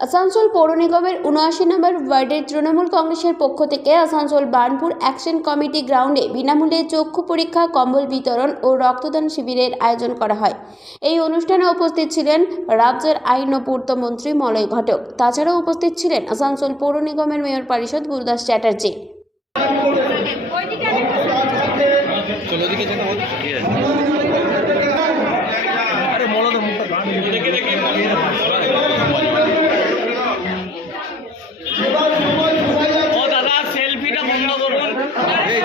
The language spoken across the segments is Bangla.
আসানসোল পৌর নিগমের উনআশি নম্বর ওয়ার্ডের তৃণমূল কংগ্রেসের পক্ষ থেকে আসানসোল বার্নপুর অ্যাকশন কমিটি গ্রাউন্ডে বিনামূল্যে চক্ষু পরীক্ষা, কম্বল বিতরণ ও রক্তদান শিবিরের আয়োজন করা হয়। এই অনুষ্ঠানে উপস্থিত ছিলেন রাজ্যের আইন ও পূর্তমন্ত্রী মলয় ঘটক। তাছাড়াও উপস্থিত ছিলেন আসানসোল পৌর নিগমের মেয়র পরিষদ গুরুদাস চ্যাটার্জি। আরে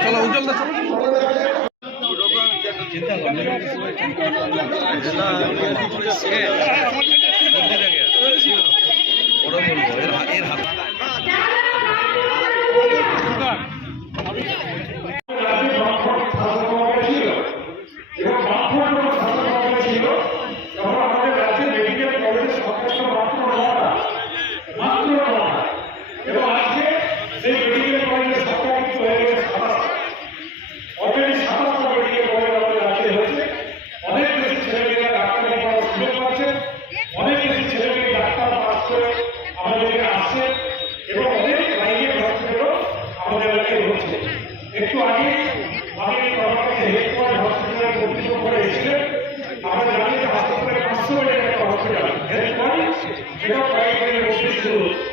চলো। উজ্জ্বল দা চিন্তা সেটা প্রাইভেটের মধ্যে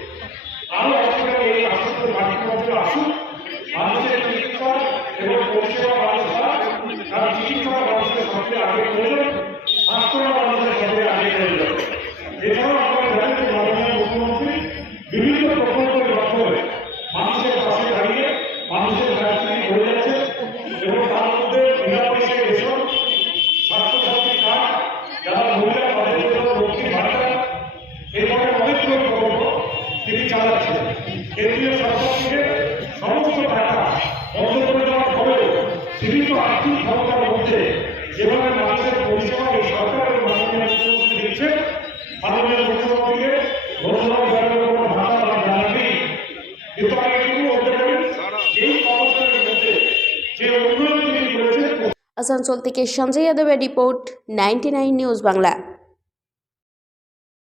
তিনি চালাচ্ছেন কেন্দ্রীয় সরকার থেকে সমস্ত টাকা বন্ধ করে দেওয়ার ফলেও সীমিত আর্থিক ক্ষমতার মধ্যে যেভাবে মানুষের পরিষেবা মাননীয় মুখ্যমন্ত্রীকে আসানসোল থেকে সঞ্জয় যাদবের রিপোর্ট নাইনটি নিউজ বাংলা।